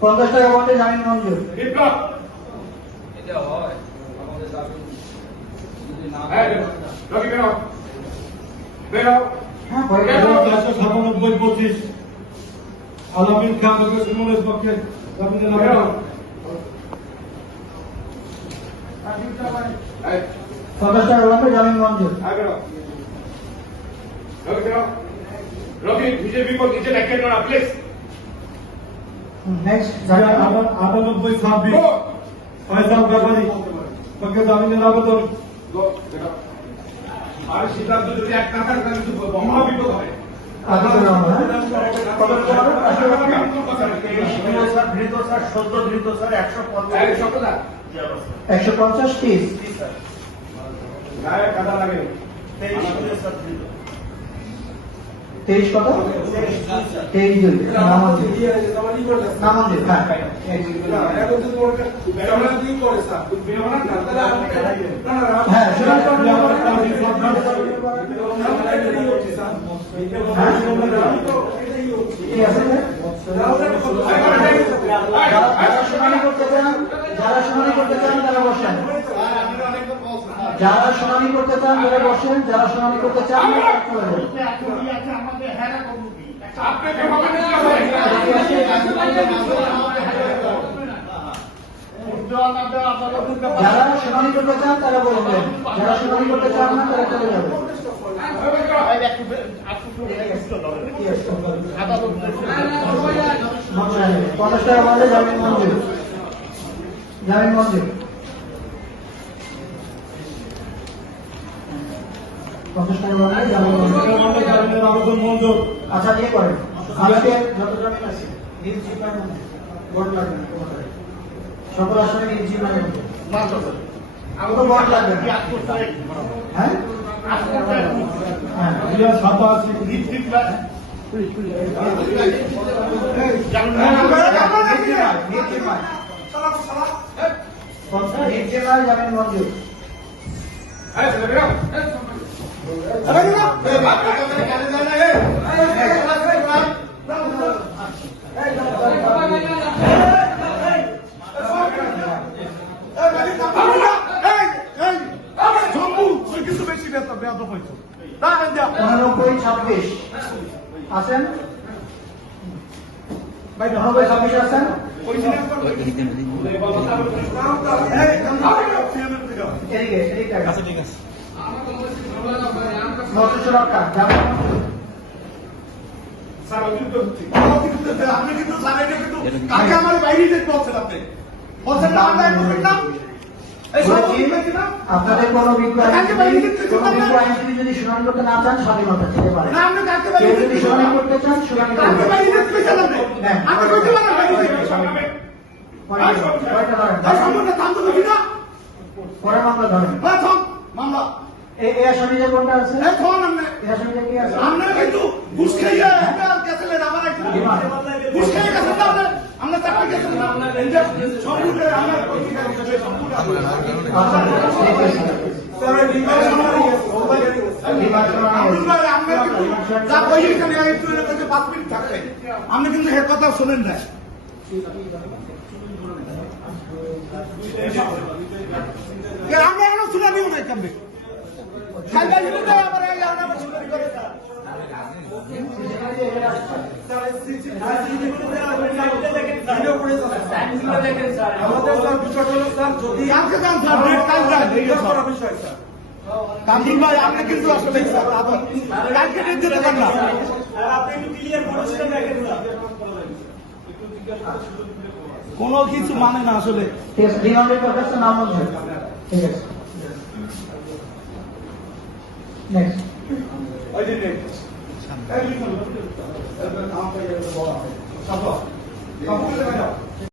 50 টাকা বন্ডে জামিন মঞ্জুর। আলামিন খান সুমনের পক্ষে জামিনের আবেদন। 50 টাকা বন্ডে জামিন মঞ্জুর। রবি বিজেপি को नीचे रख के ना प्लीज। নেক্সট 98-26 ফয়সাল ব্যাপারী পক্ষে জামিনের আবেদন। আর সিদ্ধান্ত যদি এক না থাকে তাহলে কিন্তু মহাবিপদ হবে। ধৃত স্যার 150 পিস। গায়ে কাদা লাগে 23 কত? 23 নামঞ্জুর। হ্যাঁ ঠিক আছে। যারা শুনানি করতে চান তারা বসেন। যারা শুনানি করতে চান তারা বসেন। যারা শুনানি করতে চান যারা শুনানি করতে চান তারা বলবেন। যারা শুনানি করতে চান না তারা চলে যাবে। 50 টাকা বলে জামিন মঞ্জুর। জামিন মঞ্জুর। 50 টাকা বলে জামিন মঞ্জুর। আচ্ছা দিয়ে করেন। আজকে যত জামিন আছে নির্জিপার মধ্যে ভোট লাগবে না তোমাদের সকল আসনে নির্জিপার মধ্যে আমাকে ভোট লাগবে না। হ্যাঁ জামিন মঞ্জুর। কিন্তু বেশি বেতন হয়েছে 99-26 আছেন ভাই। 99-26 আছেন। আপনি কিন্তু কাকে আমার বাইরে যেতে বলছেন আপনি বলছেন না আমরা আপনাদের কোনো বিজ্ঞ আইনজীবী যদি শুনানি করতে না চান স্বাধীনতা দিতে পারে। কেউ যদি শুনানি করতে চান শুনানি পরে মামলা ধরেন। মামলা এই আসামিতে কোনটা আছে? এই আসামিতে কি আছে? কিন্তু ঘুষ খাইয়া গেছিলেন আমার ঘুষ খাইয়া গেছেন আমরা চাকরি গেছিলেন আপনি কিন্তু এর কথা শোনেন না। আমরা এখনো শুনানিও নাই কেমনি কামরুল ভাই আপনি কিন্তু আসলে কোনো কিছু মানে না আসলে। নাম বলছেন ঠিক আছে। নেক্সট